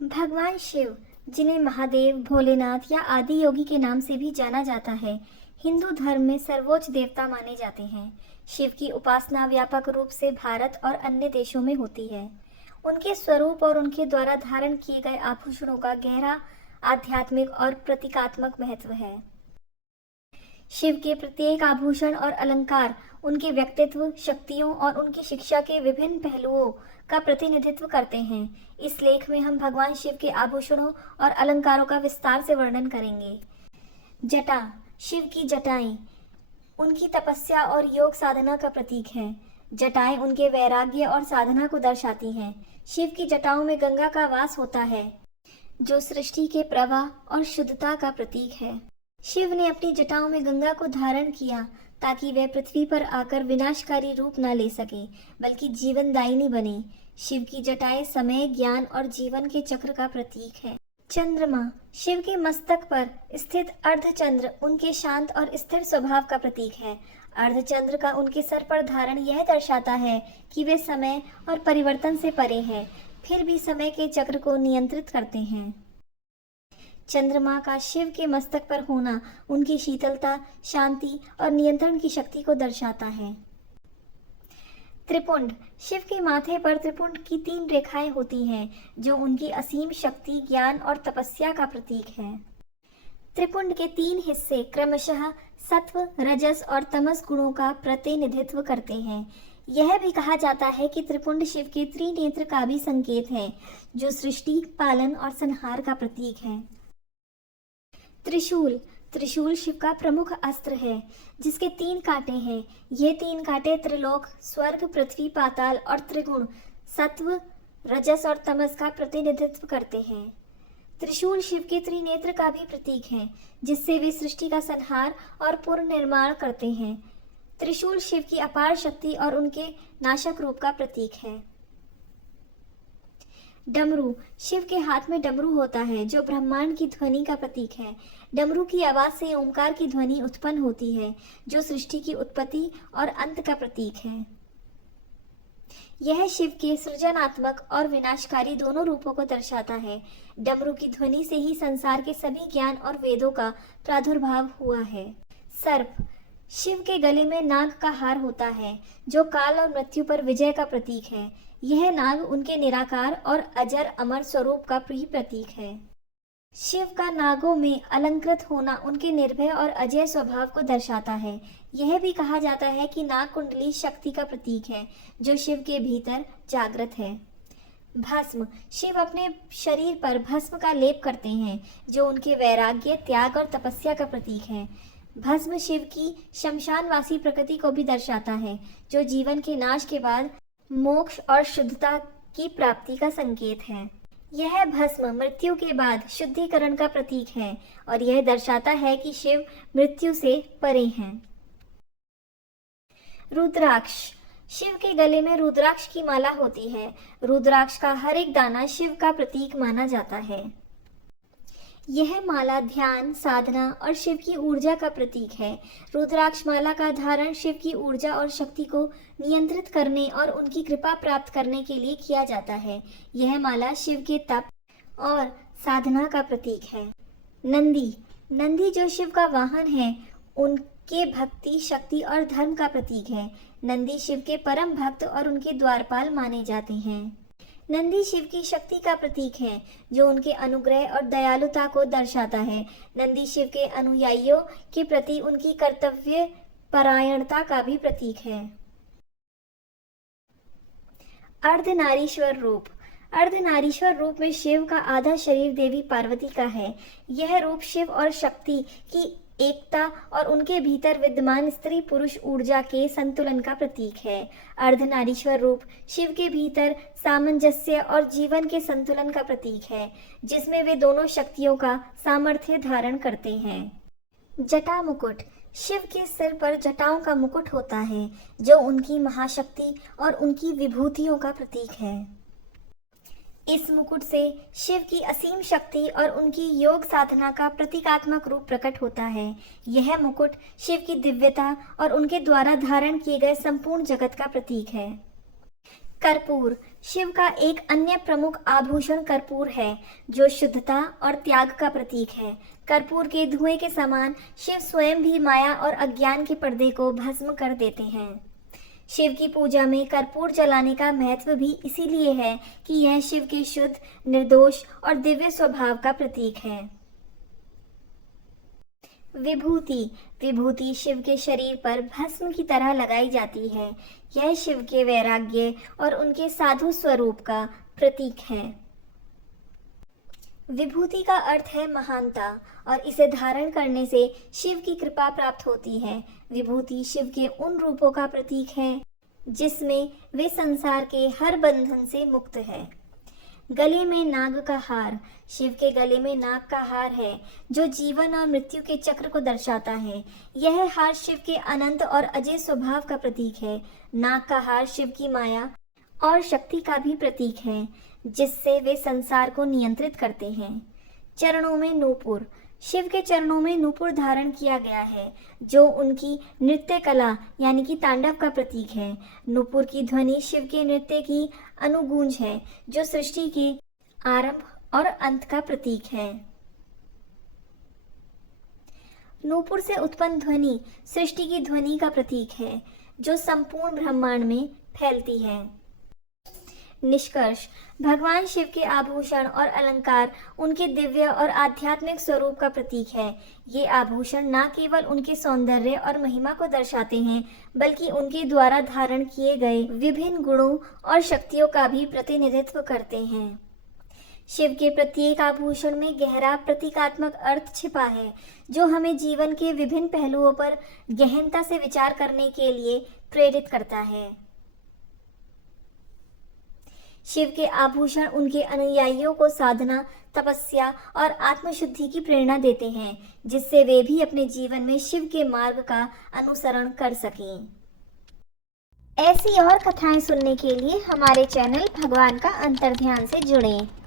भगवान शिव, जिन्हें महादेव, भोलेनाथ या आदि योगी के नाम से भी जाना जाता है, हिंदू धर्म में सर्वोच्च देवता माने जाते हैं। शिव की उपासना व्यापक रूप से भारत और अन्य देशों में होती है। उनके स्वरूप और उनके द्वारा धारण किए गए आभूषणों का गहरा आध्यात्मिक और प्रतीकात्मक महत्व है। शिव के प्रत्येक आभूषण और अलंकार उनके व्यक्तित्व, शक्तियों और उनकी शिक्षा के विभिन्न पहलुओं का प्रतिनिधित्व करते हैं। इस लेख में हम भगवान शिव के आभूषणों और अलंकारों का विस्तार से वर्णन करेंगे। जटा, शिव की जटाएं उनकी तपस्या और योग साधना का प्रतीक हैं। जटाएं उनके वैराग्य और साधना को दर्शाती हैं। शिव की जटाओं में गंगा का वास होता है, जो सृष्टि के प्रवाह और शुद्धता का प्रतीक है। शिव ने अपनी जटाओं में गंगा को धारण किया ताकि वह पृथ्वी पर आकर विनाशकारी रूप न ले सके, बल्कि जीवनदायिनी बने। शिव की जटाएं समय, ज्ञान और जीवन के चक्र का प्रतीक है। चंद्रमा, शिव के मस्तक पर स्थित अर्धचंद्र उनके शांत और स्थिर स्वभाव का प्रतीक है। अर्धचंद्र का उनके सर पर धारण यह दर्शाता है कि वे समय और परिवर्तन से परे हैं, फिर भी समय के चक्र को नियंत्रित करते हैं। चंद्रमा का शिव के मस्तक पर होना उनकी शीतलता, शांति और नियंत्रण की शक्ति को दर्शाता है। त्रिपुंड, शिव के माथे पर त्रिपुंड की 3 रेखाएं होती हैं, जो उनकी असीम शक्ति, ज्ञान और तपस्या का प्रतीक है। त्रिपुंड के 3 हिस्से क्रमशः सत्व, रजस और तमस गुणों का प्रतिनिधित्व करते हैं। यह भी कहा जाता है कि त्रिपुंड शिव के त्रिनेत्र का भी संकेत है, जो सृष्टि, पालन और संहार का प्रतीक है। त्रिशूल, त्रिशूल शिव का प्रमुख अस्त्र है, जिसके 3 कांटे हैं। ये 3 कांटे त्रिलोक, स्वर्ग, पृथ्वी, पाताल और त्रिगुण, सत्व, रजस और तमस का प्रतिनिधित्व करते हैं। त्रिशूल शिव के त्रिनेत्र का भी प्रतीक है, जिससे वे सृष्टि का संहार और पुनर्निर्माण करते हैं। त्रिशूल शिव की अपार शक्ति और उनके नाशक रूप का प्रतीक है। डमरू, शिव के हाथ में डमरू होता है, जो ब्रह्मांड की ध्वनि का प्रतीक है। डमरू की आवाज से ओंकार की ध्वनि उत्पन्न होती है, जो सृष्टि की उत्पत्ति और अंत का प्रतीक है। यह शिव के सृजनात्मक और विनाशकारी दोनों रूपों को दर्शाता है। डमरू की ध्वनि से ही संसार के सभी ज्ञान और वेदों का प्रादुर्भाव हुआ है। सर्प, शिव के गले में नाग का हार होता है, जो काल और मृत्यु पर विजय का प्रतीक है। यह नाग उनके निराकार और अजर अमर स्वरूप का भी प्रतीक है। शिव का नागों में अलंकृत होना उनके निर्भय और अजय स्वभाव को दर्शाता है। यह भी कहा जाता है कि नाग कुंडली शक्ति का प्रतीक है, जो शिव के भीतर जागृत है। भस्म, शिव अपने शरीर पर भस्म का लेप करते हैं, जो उनके वैराग्य, त्याग और तपस्या का प्रतीक है। भस्म शिव की शमशानवासी प्रकृति को भी दर्शाता है, जो जीवन के नाश के बाद मोक्ष और शुद्धता की प्राप्ति का संकेत है। यह भस्म मृत्यु के बाद शुद्धिकरण का प्रतीक है और यह दर्शाता है कि शिव मृत्यु से परे हैं। रुद्राक्ष, शिव के गले में रुद्राक्ष की माला होती है। रुद्राक्ष का हर एक दाना शिव का प्रतीक माना जाता है। यह माला ध्यान, साधना और शिव की ऊर्जा का प्रतीक है। रुद्राक्ष माला का धारण शिव की ऊर्जा और शक्ति को नियंत्रित करने और उनकी कृपा प्राप्त करने के लिए किया जाता है। यह माला शिव के तप और साधना का प्रतीक है। नंदी, नंदी जो शिव का वाहन है, उनके भक्ति, शक्ति और धर्म का प्रतीक है। नंदी शिव के परम भक्त और उनके द्वारपाल माने जाते हैं। नंदी शिव की शक्ति का प्रतीक है, जो उनके अनुग्रह और दयालुता को दर्शाता है। नंदी शिव के अनुयायियों के प्रति उनकी कर्तव्य परायणता का भी प्रतीक है। अर्धनारीश्वर रूप, अर्धनारीश्वर रूप में शिव का आधा शरीर देवी पार्वती का है। यह रूप शिव और शक्ति की एकता और उनके भीतर विद्यमान स्त्री पुरुष ऊर्जा के संतुलन का प्रतीक है। अर्धनारीश्वर रूप शिव के भीतर सामंजस्य और जीवन के संतुलन का प्रतीक है, जिसमें वे दोनों शक्तियों का सामर्थ्य धारण करते हैं। जटा मुकुट, शिव के सिर पर जटाओं का मुकुट होता है, जो उनकी महाशक्ति और उनकी विभूतियों का प्रतीक है। इस मुकुट से शिव की असीम शक्ति और उनकी योग साधना का प्रतीकात्मक रूप प्रकट होता है। यह मुकुट शिव की दिव्यता और उनके द्वारा धारण किए गए संपूर्ण जगत का प्रतीक है। कर्पूर, शिव का एक अन्य प्रमुख आभूषण कर्पूर है, जो शुद्धता और त्याग का प्रतीक है। कर्पूर के धुएं के समान शिव स्वयं भी माया और अज्ञान के पर्दे को भस्म कर देते हैं। शिव की पूजा में कर्पूर जलाने का महत्व भी इसीलिए है कि यह शिव के शुद्ध, निर्दोष और दिव्य स्वभाव का प्रतीक है। विभूति। विभूति शिव के शरीर पर भस्म की तरह लगाई जाती है। यह शिव के वैराग्य और उनके साधु स्वरूप का प्रतीक है। विभूति का अर्थ है महानता और इसे धारण करने से शिव की कृपा प्राप्त होती है। विभूति शिव के उन रूपों का प्रतीक है जिसमें वे संसार के हर बंधन से मुक्त है। गले में नाग का हार। शिव के गले में नाग का हार है जो जीवन और मृत्यु के चक्र को दर्शाता है। यह हार शिव के अनंत और अजय स्वभाव का प्रतीक है। नाग का हार शिव की माया और शक्ति का भी प्रतीक है, जिससे वे संसार को नियंत्रित करते हैं। चरणों में नूपुर। शिव के चरणों में नूपुर धारण किया गया है, जो उनकी नृत्य कला यानी कि तांडव का प्रतीक है। नूपुर की ध्वनि शिव के नृत्य की अनुगूंज है, जो सृष्टि के आरंभ और अंत का प्रतीक है। नूपुर से उत्पन्न ध्वनि सृष्टि की ध्वनि का प्रतीक है, जो संपूर्ण ब्रह्मांड में फैलती है। निष्कर्ष। भगवान शिव के आभूषण और अलंकार उनके दिव्य और आध्यात्मिक स्वरूप का प्रतीक है। ये आभूषण न केवल उनके सौंदर्य और महिमा को दर्शाते हैं, बल्कि उनके द्वारा धारण किए गए विभिन्न गुणों और शक्तियों का भी प्रतिनिधित्व करते हैं। शिव के प्रत्येक आभूषण में गहरा प्रतीकात्मक अर्थ छिपा है, जो हमें जीवन के विभिन्न पहलुओं पर गहनता से विचार करने के लिए प्रेरित करता है। शिव के आभूषण उनके अनुयायियों को साधना, तपस्या और आत्मशुद्धि की प्रेरणा देते हैं, जिससे वे भी अपने जीवन में शिव के मार्ग का अनुसरण कर सकें। ऐसी और कथाएं सुनने के लिए हमारे चैनल भगवान का अंतर्ध्यान से जुड़ें।